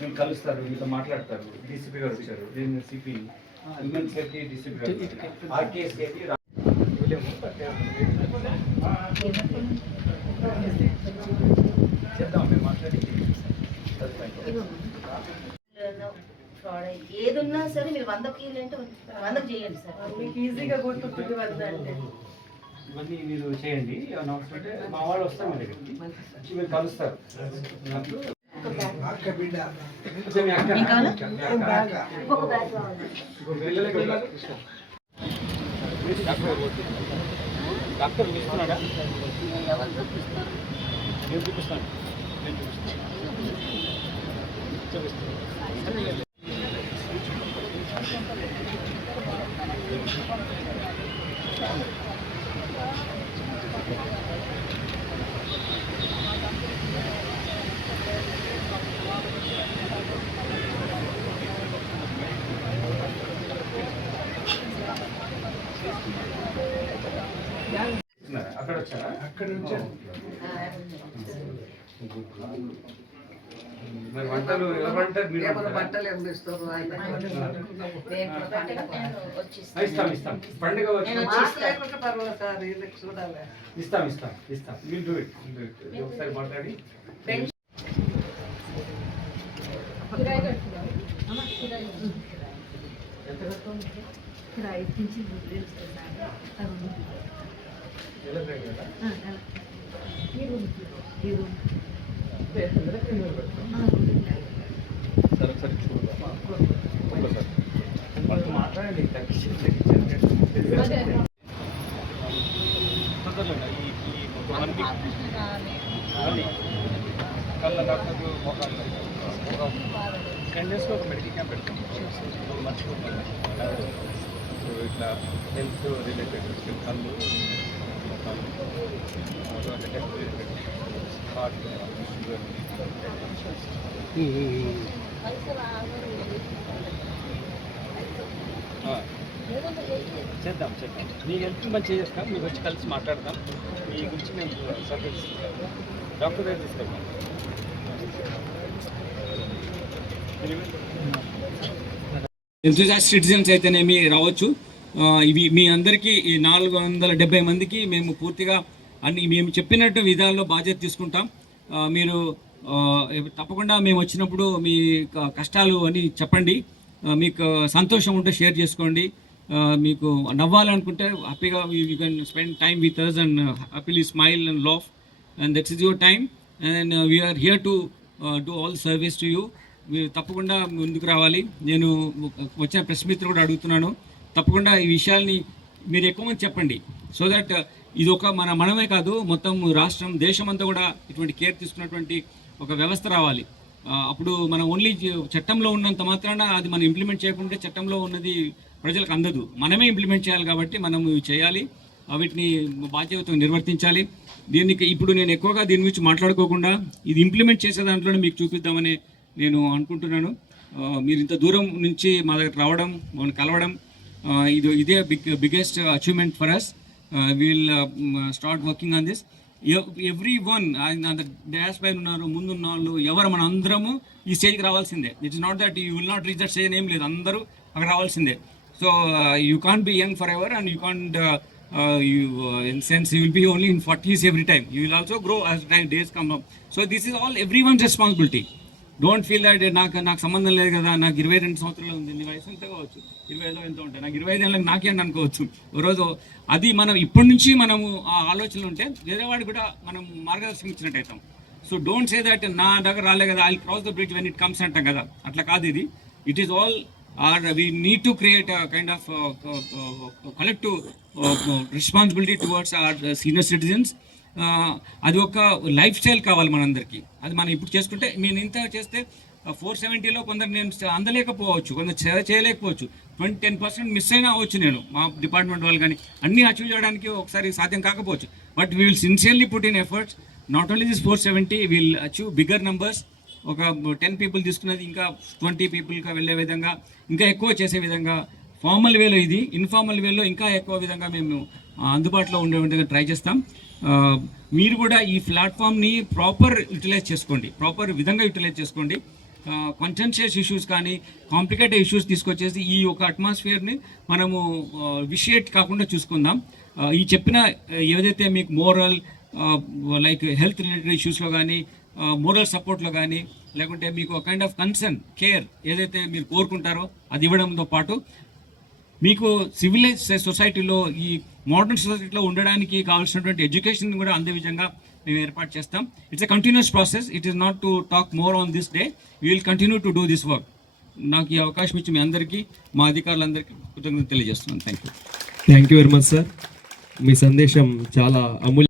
మేము కలుస్తారు మీతో మాట్లాడతారు. డీసీపీ గారు వచ్చారు. దీన్ని సిపి ఉమెన్ సేఫ్టీ డీసీపీ గారు చేద్దాం మేము మాట్లాడి. ఏదున్నా సరే మీరు వందకి అంటే వందకు చేయండి సార్. మీకు ఈజీగా గుర్తుంటుంది వద్ద అంటే. ఇవన్నీ మీరు చేయండి. ఏమైనా అవసరం మా వాళ్ళు వస్తారు మా దగ్గరికి. వచ్చి మీరు కలుస్తారు. డాక్టర్ డాక్టర్ చూస్తున్నాడా నేను చూపిస్తాను. నేను చూపిస్తాను. చూపిస్తాను. అక్కడ వచ్చారా అక్కడ మరి వంటలు ఎవరు? బట్టలు ఆ, ఇస్తాం ఇస్తాం. పండుగ ఇస్తాం ఇస్తాం ఇస్తాం. విల్ డూ ఇట్ ఒకసారి మాట్లాడి. ఎలా పెరిగాయి సరే ఒకసారి చూడమ్మా. ఒక్కసారి. వాళ్ళతో మాట్లాడండి తగ్గించి తగ్గించండి. కళ్ళ డాక్టర్ టెన్ డేస్లో ఒక మెడికల్ క్యాంప్ పెడతాం మర్చిపోతాం సో ఇట్లా హెల్త్ రిలేటెడ్ కళ్ళు చేద్దాం చేద్దాం. మీ హెల్త్ మంచిగా చేస్తాం మీకు వచ్చి కలిసి మాట్లాడదాం. మీ గురించి మేము సర్వీస్ డాక్టర్ దగ్గర తీసుకెళ్తాం. ఎంతజాస్ట్ సిటిజన్స్ అయితేనేమి రావచ్చు. ఇవి మీ అందరికీ ఈ నాలుగు వందల డెబ్బై మందికి మేము పూర్తిగా అన్ని మేము చెప్పినట్టు విధాల్లో బాధ్యత తీసుకుంటాం. మీరు తప్పకుండా మేము వచ్చినప్పుడు మీ క- కష్టాలు అని చెప్పండి. మీకు సంతోషం ఉంటే షేర్ చేసుకోండి. మీకు నవ్వాలనుకుంటే హ్యాపీగా you can spend time with us and happily smile and laugh and that's is your time and we are here to do all service to you మీరు తప్పకుండా ముందుకు రావాలి. నేను వచ్చిన ప్రెస్ మిత్రులు కూడా అడుగుతున్నాను. తప్పకుండా ఈ విషయాల్ని మీరు ఎక్కువ మంది చెప్పండి. సో దట్ ఇది ఒక మన మనమే కాదు మొత్తం రాష్ట్రం దేశం అంతా కూడా ఇటువంటి కేర్ తీసుకున్నటువంటి ఒక వ్యవస్థ రావాలి. అప్పుడు మనం ఓన్లీ చట్టంలో ఉన్నంత మాత్రాన అది మనం ఇంప్లిమెంట్ చేయకుంటే చట్టంలో ఉన్నది ప్రజలకు అందదు. మనమే ఇంప్లిమెంట్ చేయాలి కాబట్టి మనం ఇవి చేయాలి. వీటిని బాధ్యతగా నిర్వర్తించాలి. దీనికి ఇప్పుడు నేను ఎక్కువగా దీని గురించి మాట్లాడుకోకుండా ఇది ఇంప్లిమెంట్ చేసే దాంట్లోనే మీకు చూపిద్దామని నేను అనుకుంటున్నాను. మీరు ఇంత దూరం నుంచి మా దగ్గర రావడం మమ్మల్ని కలవడం ఆ, ఇది ఇదే big biggest achievement for us will start working on this everyone dash పైన ఉన్నారు ముందున్న వాళ్ళు ఎవరు మన అందరము ఈ స్టేజ్కి రావాల్సిందే. It's not that you will not reach that stage ఏం లేదు. అందరూ అక్కడ రావాల్సిందే. So you can't be young forever and you can't you uh, in sense you will be only in 40s every time. You will also grow as time days so this so all everyone's responsibility don't feel that నాకు నాకు సంబంధం లేదు కదా నాకు ఇరవై రెండు సంవత్సరాలు ఉంది నీ వయసు ఎంత కావచ్చు? ఇరవై ఐదో ఎంత ఉంటాయి నాకు ఇరవై ఐదు ఏళ్ళకి నాకేంటి అనుకోవచ్చు. రోజు అది మనం ఇప్పటి నుంచి మనము ఆ ఆలోచనలు ఉంటే వేరే వాడికి కూడా మనం మార్గదర్శనం ఇచ్చినట్టు అవుతాం సో డోంట్ సే దట్ నా దగ్గర రాలే కదా I cross the bridge when it comes అంటాం కదా. అట్లా కాదు ఇది. It is all are we need to create kind of collective responsibility towards our senior citizens అది ఒక లైఫ్ స్టైల్ కావాలి మనందరికీ. అది మనం ఇప్పుడు చేసుకుంటే నేను ఇంత చేస్తే ఫోర్ సెవెంటీలో కొందరు నేను అందలేకపోవచ్చు కొందరు చేయలేకపోవచ్చు. ట్వంటీ టెన్ పర్సెంట్ మిస్ అయినా అవ్వచ్చు నేను మా డిపార్ట్మెంట్ వాళ్ళు కానీ అన్నీ అచీవ్ చేయడానికి ఒకసారి సాధ్యం కాకపోవచ్చు. But we will sincerely put in efforts not only this four seventy will achieve bigger numbers ఒక టెన్ పీపుల్ తీసుకున్నది ఇంకా ట్వంటీ పీపుల్గా వెళ్ళే విధంగా ఇంకా ఎక్కువ చేసే విధంగా ఫార్మల్ వేలో ఇది ఇన్ఫార్మల్ వేలో ఇంకా ఎక్కువ విధంగా మేము అందుబాటులో ఉండే విధంగా ట్రై చేస్తాం. మీరు కూడా ఈ ప్లాట్ఫామ్ని ప్రాపర్ యూటిలైజ్ చేసుకోండి. ప్రాపర్ విధంగా యూటిలైజ్ చేసుకోండి. కంటెన్షియస్ ఇష్యూస్ కానీ కాంప్లికేటెడ్ ఇష్యూస్ తీసుకొచ్చేసి ఈ యొక్క అట్మాస్ఫియర్ని మనము విషియేట్ కాకుండా చూసుకుందాం. ఈ చెప్పిన ఏదైతే మీకు మోరల్ లైక్ హెల్త్ రిలేటెడ్ ఇష్యూస్లో కానీ మోరల్ సపోర్ట్లో కానీ లేకుంటే మీకు కైండ్ ఆఫ్ కన్సర్న్ కేర్ ఏదైతే మీరు కోరుకుంటారో అది ఇవ్వడంతో పాటు మీకు సివిలైజ్ సొసైటీలో ఈ మోడర్న్ సొసైటీలో ఉండడానికి కావాల్సినటువంటి ఎడ్యుకేషన్ కూడా అందే విధంగా మేము ఏర్పాటు చేస్తాం. It's a continuous process it is not to talk more on this day we will continue to do this work నాకు ఈ అవకాశం ఇచ్చి మీ అందరికీ మా అధికారులందరికీ కృతజ్ఞత తెలియజేస్తున్నాను. Thank you thank you very much sir మీ సందేశం చాలా అమూల్య